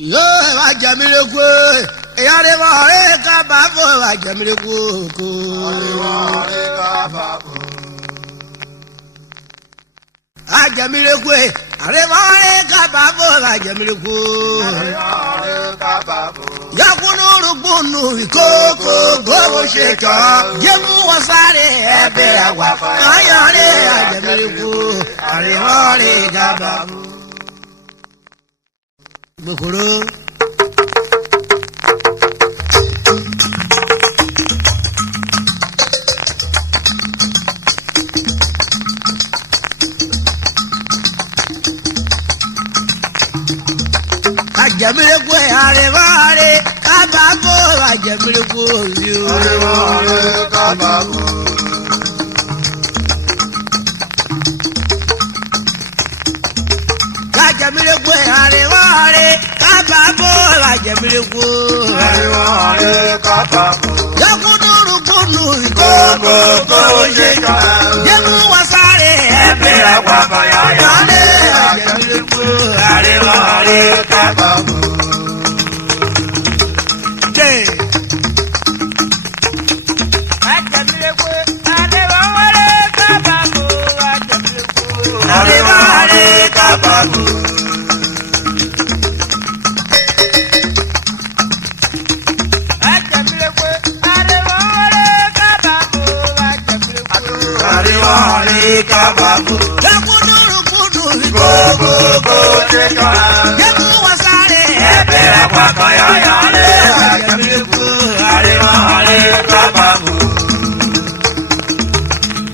Yóò wá jẹ̀mílẹ̀ kú. Ìyá rẹ̀ wọ̀ ọ̀rẹ́ ká bá fò wá jẹ̀mílẹ̀ kú. Ọ̀rẹ́ ká bá fò. Ajẹ̀mílẹ̀ kú. Àrẹ̀ wọ̀ ọ̀rẹ́ ká bá fò wá jẹ̀mílẹ̀ kú. Ọ̀rẹ́ ká bá fò. Yakunu rúgbùnù ìkókó gbówó ṣe jọ. Jẹ́mú wọn sáré ẹ̀bẹ̀ àgbà. Ayọ̀rẹ́ ajẹ̀mílẹ̀ kú. Àrẹ̀ wọ̀ ọ̀rẹ́ ká bá fò. Gbòkòrò. Ajẹ̀mílẹ̀kú àrèwáre kábàámọ̀ ajẹ̀mílẹ̀kú òbí o. Àrèwáre kábàámọ̀. Ajẹ̀mílẹ̀kú àrèwáre kábàámọ̀ ajẹ̀mílẹ̀kú. Àrèwáre kábàámọ̀. Yakuduru kunu ìkókó gbówó ṣe jọ. Jẹ́kú wọn sáré ẹ̀bẹ̀ àgbàbọ̀ yọ̀yọ̀ lé ajẹ̀mílẹ̀kú àrèwáre kábàámọ̀. Àrèwáre kábàámọ̀. Àrèwáre kábàámọ̀. Yakuduru kunu ìkókó gbówó ṣe jọ. Jẹ́kú wọn sáré ẹ̀bẹ̀ àgbàbọ̀ yọ̀yọ̀ lé ajẹ̀mílẹ̀kú àrèwáre kábàámọ̀.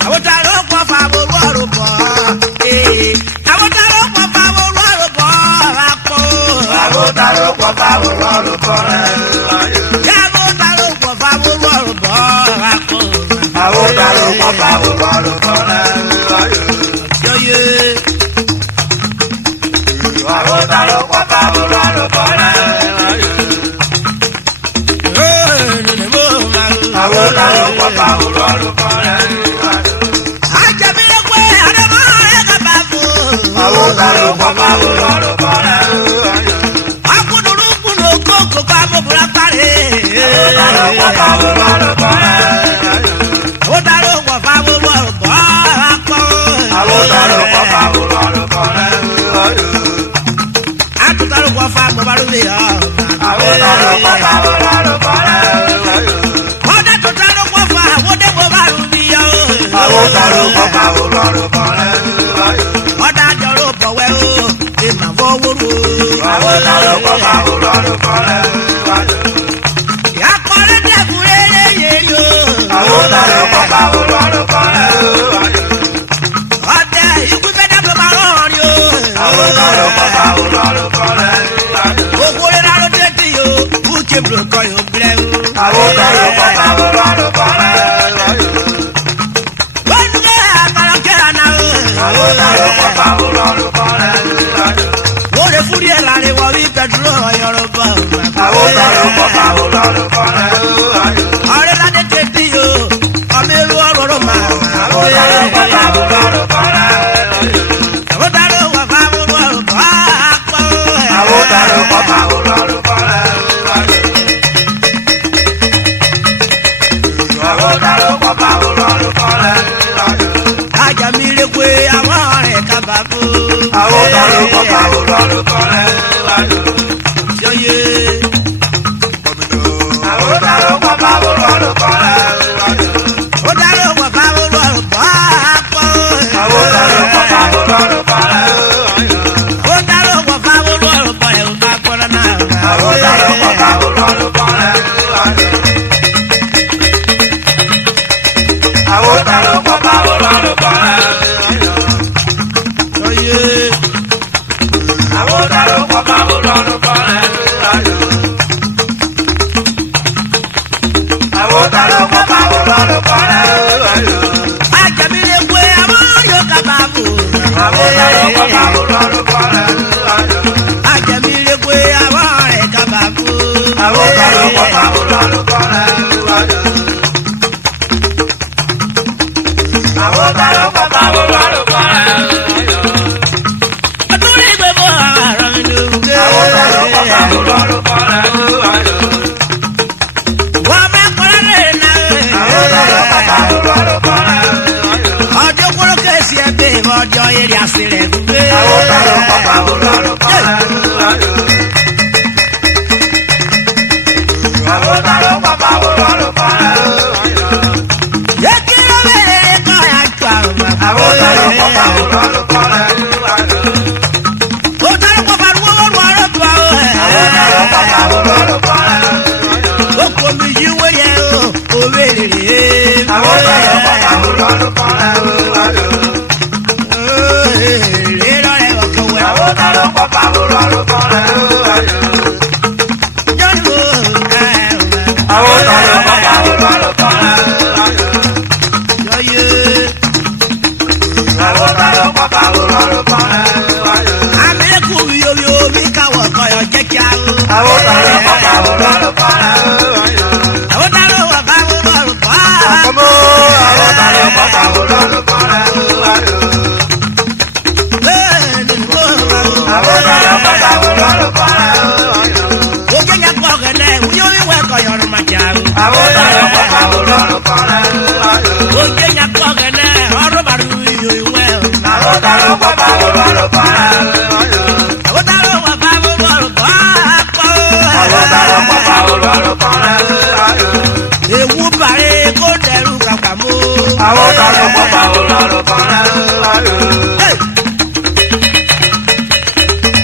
Àwọn tá ló pọ̀ fà wọ́n wọ́ọ̀rọ̀ bọ̀. Àwọn tá ló pọ̀ fà wọ́n wọ́ọ̀rọ̀ bọ̀. Àpò. Àwọn tá ló pọ̀ fà wọ́n wọ́ọ̀rọ̀ bọ̀ rẹ̀. Àwọn tá ló pọ̀ fà wọ́n wọ́ọ̀rọ̀ bọ̀. Àpò. Àwọn tá ló pọ̀ fà wọ́n wọ́ọ̀rọ̀ bọ̀ rẹ̀. Yọ̀yẹ̀. Àwọn tá ló pọ̀ fà wọ́n wọ́ọ̀rọ̀ bọ̀ rẹ̀. Àwọn tá ló pọ̀ fà wọ́n wọ́ọ̀rọ̀ bọ̀ rẹ̀. Ajẹ̀mílẹ̀kú àrèwáre kábàámọ̀. Àwọn tá ló pọ̀ fà wọ́n wọ́ọ̀rọ̀ bọ̀ rẹ̀. Akuduru kunu koko kamo burapare. Àwọn tá ló pọ̀ fà wọ́n wọ́ọ̀rọ̀ bọ̀ rẹ̀. Àwọn tá ló pọ̀ fà wọ́n wọ́ọ̀rọ̀ bọ̀. Àpò. Àwọn tá ló pọ̀ fà wọ́n wọ́ọ̀rọ̀ bọ̀ rẹ̀. Àtúntà ló pọ̀ fà wọ́n wọ́ọ̀rọ̀ bọ̀. Àwọn tá ló pọ̀ fà wọ́n wọ́ọ̀rọ̀ bọ̀ rẹ̀. Ọdẹ tó tá ló pọ̀ fà wọ́n dé wọ́n bá rú bí yọ. Àwọn tá ló pọ̀ fà wọ́n wọ́ọ̀rọ̀ bọ̀ rẹ̀. Ọdẹ àjọ ló bọ̀ wẹ́ o. Ìmọ̀ fọwọ́ ro. Àwọn tá ló pọ̀ fà wọ́n wọ́ọ̀rọ̀ bọ̀ rẹ̀. Akọrẹ dẹkun rere yeri o. Àwọn tá ló pọ̀ fà wọ́n wọ́ọ̀rọ̀ bọ̀ rẹ̀. Ọdẹ ikú fẹ́ dábọ̀ máa rọrin o. Àwọn tá ló pọ̀ fà wọ́n wọ́ọ̀rọ̀ bọ̀ rẹ̀. Owó rẹ̀ láró dé tí o. Uche bro kọ́ yóò bilẹ̀ o. Àwọn tá ló pọ̀ fà wọ́n wọ́ọ̀rọ̀ bọ̀ rẹ̀. Wọ́n ní àkàrà kẹ́ra náà o. Àwọn tá ló pọ̀ fà wọ́n wọ́ọ̀rọ̀ bọ̀ rẹ̀. Wọ́n lè fúri ẹ̀ láre wọ bí pẹ̀tùrọ̀ ọ̀yọ́rọ̀ bọ̀. Àwọn tá ló pọ̀ fà wọ́n wọ́ọ̀rọ̀ bọ̀ rẹ̀. Ọ̀rẹ́ ládé tètè o. Ọmọ èrò ọ̀rọ̀ máa. Àwọn tá ló pọ̀ fà wọ́n wọ́ọ̀rọ̀ bọ̀ rẹ̀. Àwọn tá ló wà fà wọ́n wọ́ọ̀rọ̀ bọ̀. Àpò. Àwọn tá ló pọ̀ fà wọ́n wọ́ọ̀rọ̀ bọ̀ rẹ̀. Àwọn tá ló pọ̀ fà wọ́n wọ́ọ̀rọ̀ bọ̀ rẹ̀. Ajẹ̀mílẹ̀kú àwọn ọ̀rẹ́ kábàámọ̀. Àwọn tá ló pọ̀ fà wọ́n wọ́ọ̀rọ̀ bọ̀ rẹ̀. Yọ̀yẹ̀. Àwọn tá ló pọ̀ fà wọ́n wọ́ọ̀rọ̀ bọ̀ rẹ̀. Ó dárò wọ̀ fà wọ́n wọ́ọ̀rọ̀ bọ̀. Àpò. Àwọn tá ló pọ̀ fà wọ́n wọ́ọ̀rọ̀ bọ̀ rẹ̀. Ó dárò wọ̀ fà wọ́n wọ́ọ̀rọ̀ bọ̀. Ẹ̀ ń bá gbọ́dọ̀ náà. Àwọn tá ló pọ̀ fà wọ́n wọ́ọ̀rọ̀ bọ̀ rẹ̀. Àwọn tá ló pọ̀ fà wọ́n wọ́ọ̀rọ̀ bọ̀ rẹ̀. Yọ̀yẹ̀. Àwọn tá ló pọ̀ fà wọ́n wọ́ọ̀rọ̀ bọ̀ rẹ̀. Àwọn tá ló pọ̀ fà wọ́n wọ́ọ̀rọ̀ bọ̀ rẹ̀. Ajẹ̀mílẹ̀kú àwọn yóò kábàámọ̀. Àwọn tá ló pọ̀ fà wọ́n wọ́ọ̀rọ̀ bọ̀ rẹ̀. Ajẹ̀mílẹ̀kú àwọn ọ̀rẹ́ kábàámọ̀. Àwọn tá ló pọ̀ fà wọ́n wọ́ọ̀rọ̀ bọ̀ rẹ̀. Àwọn tá ló pọ̀ fà wọ́n wọ́ọ̀rọ̀ bọ̀ rẹ̀. Ọdún ní gbogbo àrùn ló ń gbé. Àwọn tá ló pọ̀ fà wọ́n Wọ́n bá kọ́lá lè nà ọjọ́ kúrò kẹ́sì ẹgbẹ́ ọjọ́ eré àṣírẹ̀ gbé. Yẹ kí ló bẹ̀rẹ̀ kọ́ ya tó àwọn bàbá. Ó tẹ́lẹ̀ kọ́ bá wọ́n lọ́rọ̀ tó àwọn. Ó kò mí yí wọ́yẹ o, òwe rèé. Ewu bare kó dẹrù kàkà mú. Àwọn ọ̀daràn pọ̀pọ̀ olóró kọ́ra láyò.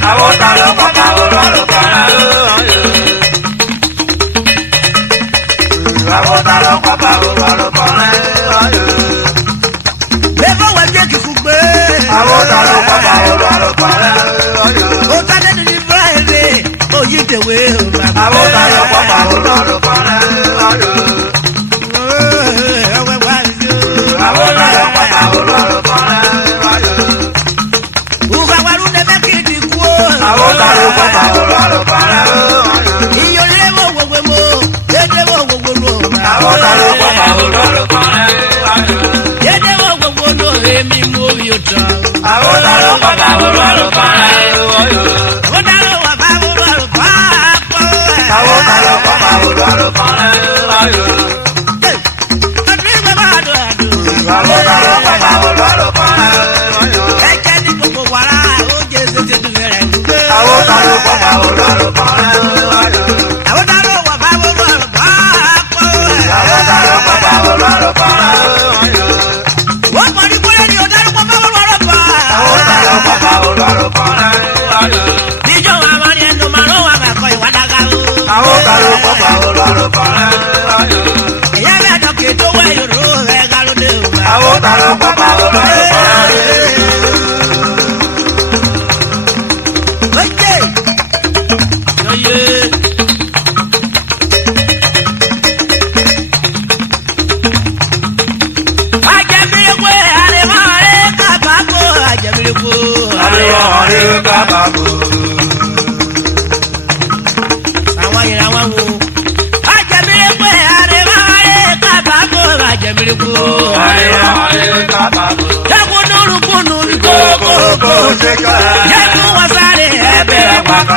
Àwọn ọ̀daràn pọ̀pọ̀ olóró kọ́ra láyò. Àwọn ọ̀daràn pọ̀pọ̀ olóró kọ́ra láyò. Bẹ́ẹ̀ wọ́n jẹ́ kí fún gbé. Àwọn ọ̀daràn pọ̀pọ̀ olóró kọ́ra láyò. Ó tàdé ní Friday, ó yí tèwé o. Àwọn ọ̀daràn pọ̀pọ̀ olóró kọ́ra láyò.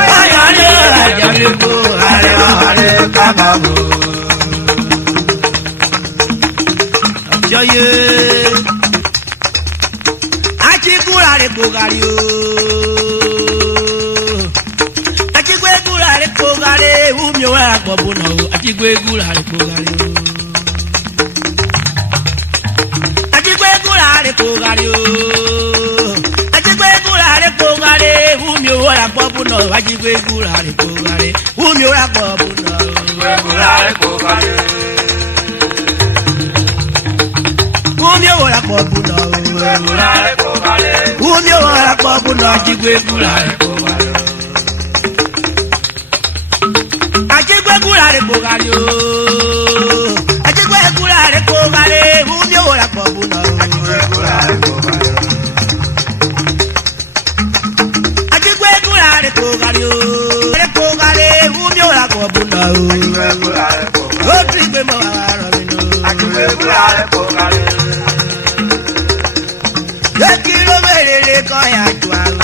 Kọ́ ya jù àwọn.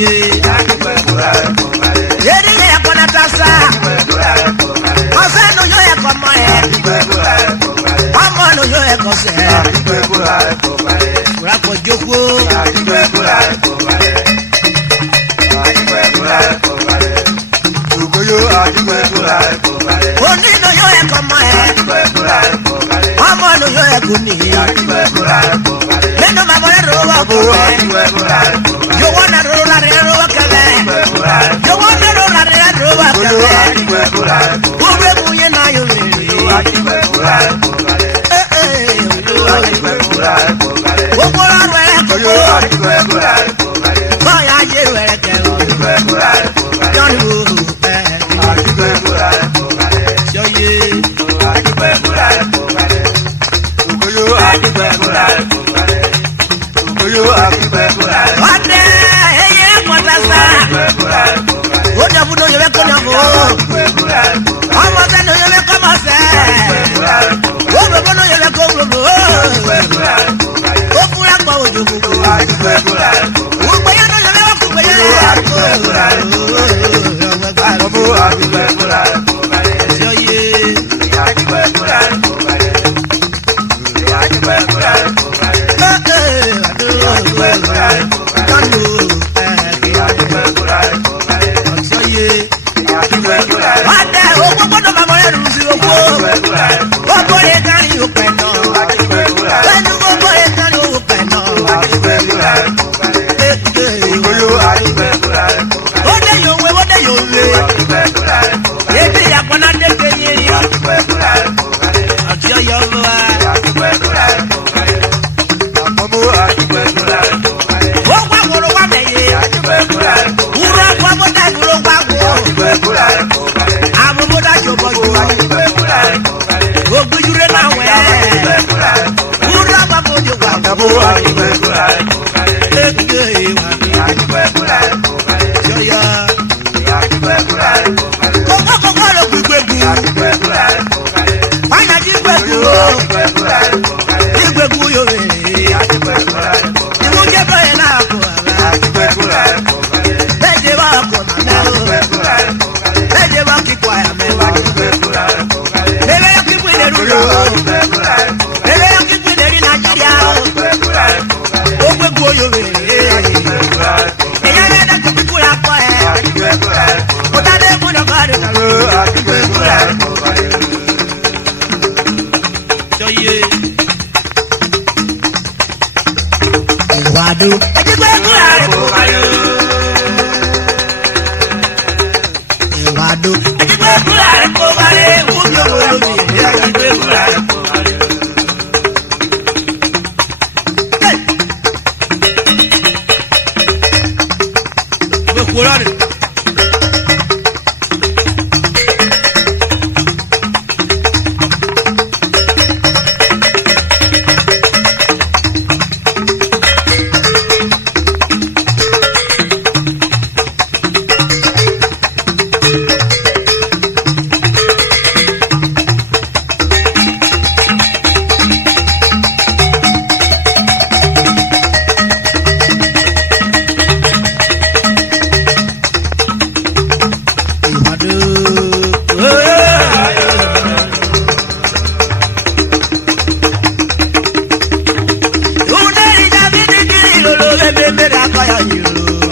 ye. Yeri ye kona tasa. Ose no yo ye komo ye. Omo no yo ye kose. Kura ko joko. Oni no yo ye komo ye. Omo no yo ye kuni. Neno mabore roba ko. Yo wanna roll la roba kale. Yo wanna roll la roba kale. Ube muye na yo re. Okora re ko. Boya je re ke. Don't move. Yo ye. Ode eye motasa. Oda budo yo be konya bo. Omo se no yo be komo se. Obo bono yo be komo bo. Okura pa ojo bugo. Ugbe ya no yo be ku gbe ya. Yo ye.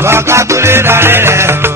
Baka kule da